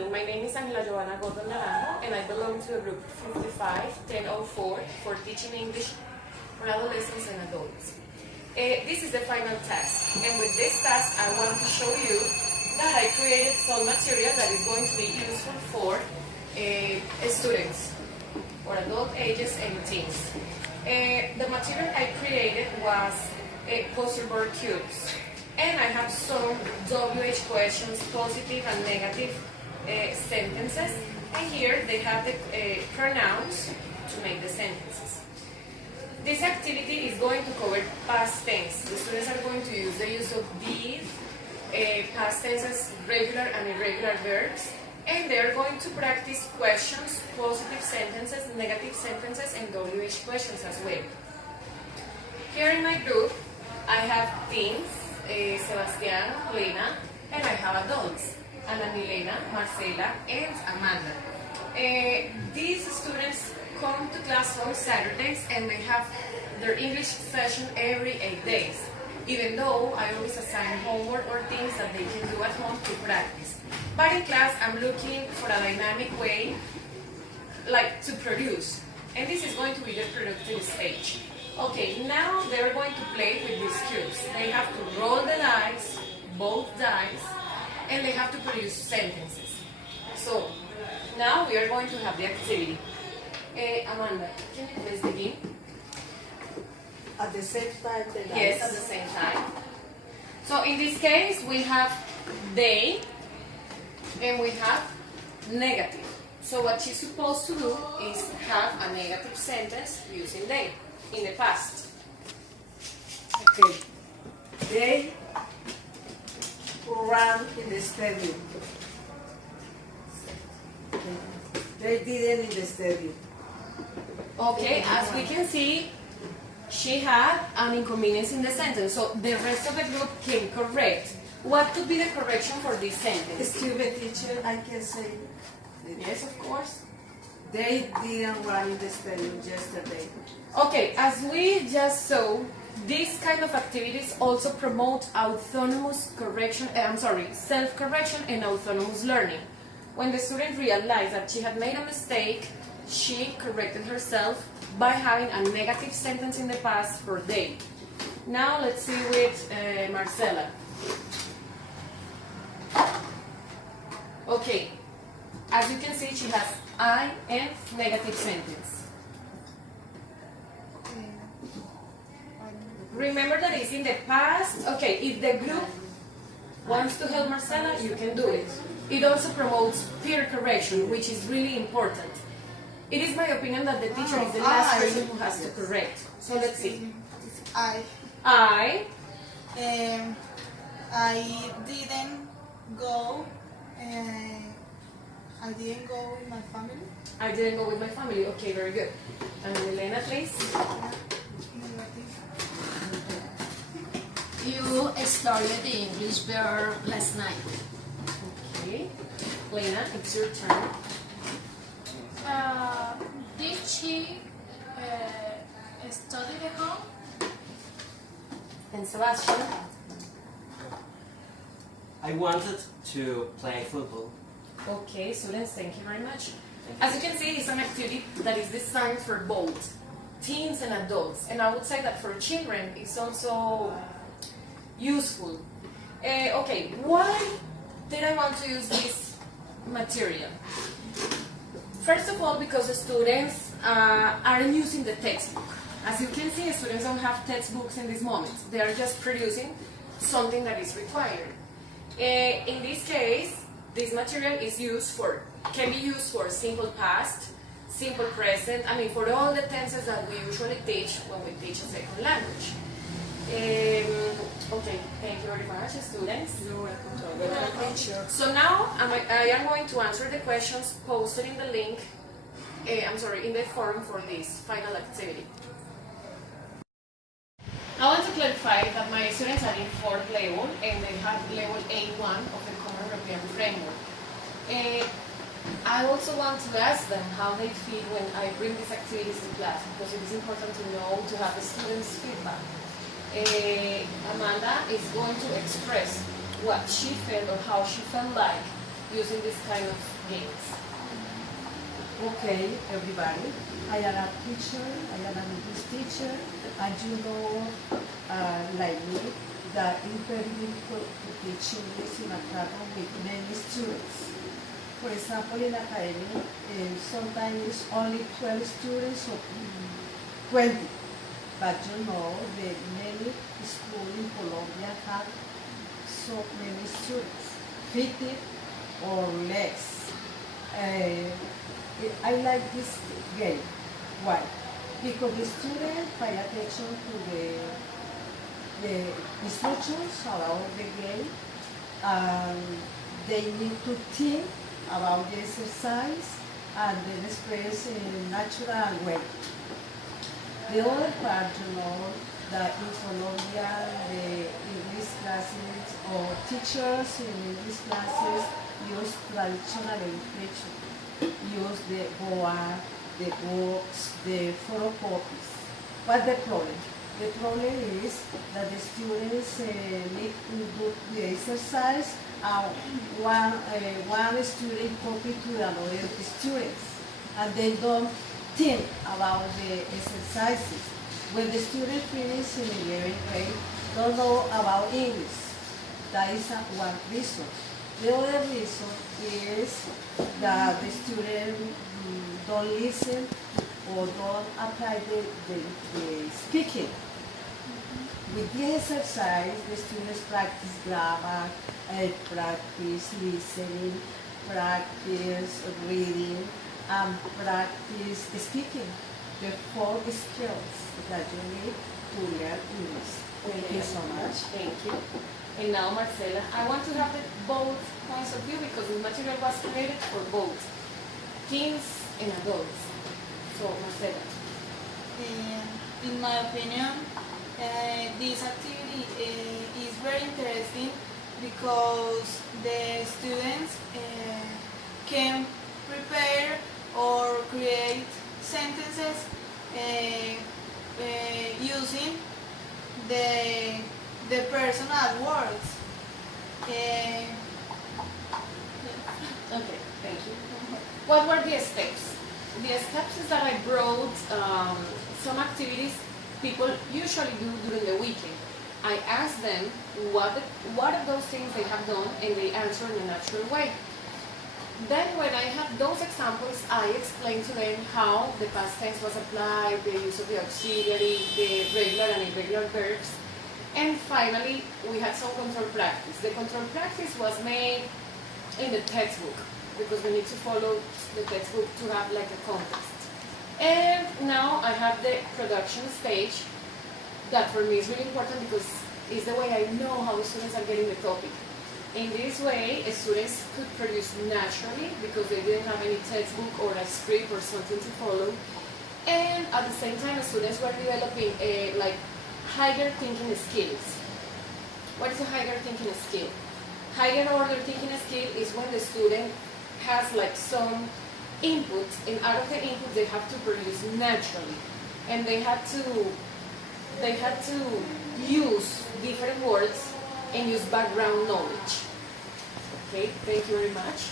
morning. My name is Angela Giovanna Gordon Naranjo, and I belong to the group 55-1004 for teaching English for adolescents and adults. This is the final task, and with this task I want to show you that I created some material that is going to be useful for students, for adult ages and teens. The material I created was poster board cubes, and I have some WH questions, positive and negative sentences, and here they have the pronouns to make the sentences. This activity is going to cover past tense. The students are going to use the use of these past tenses, regular and irregular verbs, and they are going to practice questions, positive sentences, negative sentences, and WH questions as well. Here in my group, I have teens, Sebastián, Lena, and I have adults, Ana Milena, Marcela, and Amanda. These students come to class on Saturdays and they have their English session every 8 days, even though I always assign homework or things that they can do at home to practice. But in class, I'm looking for a dynamic way to produce, and this is going to be the productive stage. Okay, now they're going to play with these cubes. They have to roll the dice, both dice, and they have to produce sentences. So, now we are going to have the activity. Amanda, can you please begin? At the same time, the dice? Yes, at the same time. So, in this case, we have they, and we have negative. So, what she's supposed to do is have a negative sentence using they. In the past. Okay. They ran in the stadium. They didn't in the stadium. Okay, as we can see, she had an inconvenience in the sentence, so the rest of the group came correct. What could be the correction for this sentence? Excuse me, teacher, I can say. Yes, of course. They didn't run in the stadium yesterday. Okay, as we just saw, these kind of activities also promote autonomous correction, self-correction and autonomous learning. When the student realized that she had made a mistake, she corrected herself by having a negative sentence in the past for they. Now let's see with Marcela. Okay, as you can see, she has I and negative sentence. Remember that it's in the past. Okay, if the group wants to help Marcela, you can do it. It also promotes peer correction, which is really important. It is my opinion that the teacher is the last person who has to correct. So let's see. I didn't go. I didn't go with my family. I didn't go with my family. Okay, very good. And Elena, please. You started the English verb last night. Okay. Lena, it's your turn. Did she study at home? And Sebastian. I wanted to play football. Okay, students, thank you very much. As you can see, it's an activity that is designed for both teens and adults. And I would say that for children, it's also useful. Okay, why did I want to use this material? First of all, because the students aren't using the textbook. As you can see, students don't have textbooks in this moment. They are just producing something that is required. In this case, this material can be used for simple past, simple present, for all the tenses that we usually teach when we teach a second language. Okay, thank you very much, students. You're welcome. So now I am going to answer the questions posted in the link, in the forum for this final activity. I want to clarify that my students are in 4th level and they have level A1 of the Common European Framework. I also want to ask them how they feel when I bring these activities to class, because it is important to know, to have the students' feedback. Amanda is going to express what she felt or how she felt like using this kind of games. Okay, everybody. I am a teacher. I am an English teacher, and you know, like me, that it's very difficult to teach English in a classroom with many students. For example, in academy, sometimes it's only 12 students or 20. But you know that many schools in Colombia have so many students, 50 or less. I like this game. Why? Because the students pay attention to the instructions about the game. They need to think about the exercise and then express in a natural way. The other part, you know, that in Colombia, the English classes or teachers in English classes use traditional education, use the BOA, the books, the photocopies. What's the problem? The problem is that the students need to do the exercise and one student copy to another students, and they don't think about the exercises. When the student finishes in 11th grade, don't know about English. That is one reason. The other reason is that the student don't listen or don't apply the speaking. With the exercise, the students practice grammar, practice listening, practice reading, and practice speaking. The 4 skills that you need to learn English. Thank you so much. Thank you. And now, Marcela, I want to have both points of view because the material was created for both teens and adults. So, Marcela. In my opinion, this activity is very interesting because the students can prepare or create sentences using the personal words. Okay, thank you. What were the steps? The steps is that I brought some activities people usually do during the weekend. I asked them what of those things they have done, and they answer in a natural way. Then when I have those examples, I explain to them how the past tense was applied, the use of the auxiliary, the regular and irregular verbs. And finally, we had some control practice. The control practice was made in the textbook because we need to follow the textbook to have like a contest. And now I have the production stage that for me is really important because it's the way I know how the students are getting the topic. In this way, students could produce naturally because they didn't have any textbook or a script or something to follow. And at the same time, the students were developing like higher thinking skills. What is a higher thinking skill? Higher order thinking skill is when the student has like some input, and out of the input they have to produce naturally, and they had to use different words and use background knowledge. Okay, thank you very much.